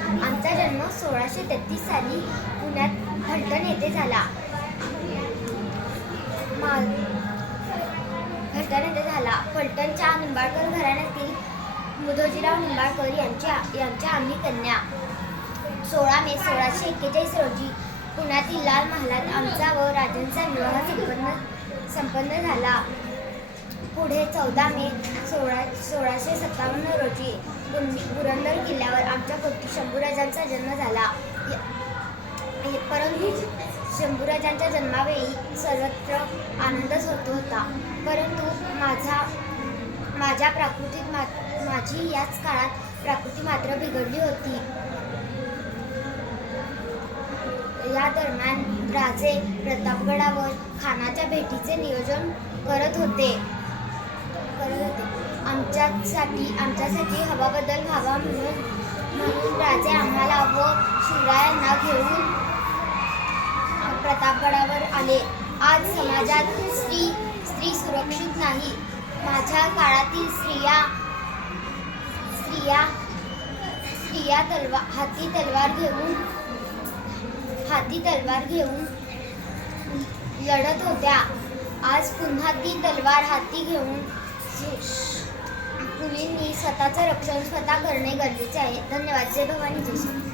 आमचा जन्म 1633 साली पुण्यात फलटण येथे झाला. फलटणच्या निंबाळकर घराण्यातील मुधोजीराव निंबाळकर यांच्या आम्ही कन्या. 16 मे 1641 रोजी पुण्यातील लाल महालात आमचा व राजांचा विवाह संपन्न झाला. पुढे 14 मे 1657 रोजी पुरंदर किल्ल्यावर आमच्या पोटी शंभूराजांचा जन्म झाला. परंतु शंभूराजांच्या जन्मावेळी सर्वत्र आनंदच होता. परंतु माझी याच काळात प्रकृती मात्र बिघडली होती. या दरम्यान राजे प्रतापगडावर खानाच्या भेटीचे नियोजन करत होते. आमच्यासाठी हवा बदल व्हावा म्हणून राजे आम्हाला व शिवरायांना घेऊन प्रतापगडावर आले. आज समाजात स्त्री सुरक्षित नाही. माझ्या काळातील स्त्रिया हाती तलवार घेऊन लढत होत्या. आज पुन्हा ती तलवार हाती घेऊन मुलींनी स्वतःचे रक्षण स्वतः करणे गरजेचे आहे. धन्यवाद. जय भवानी, जय श्री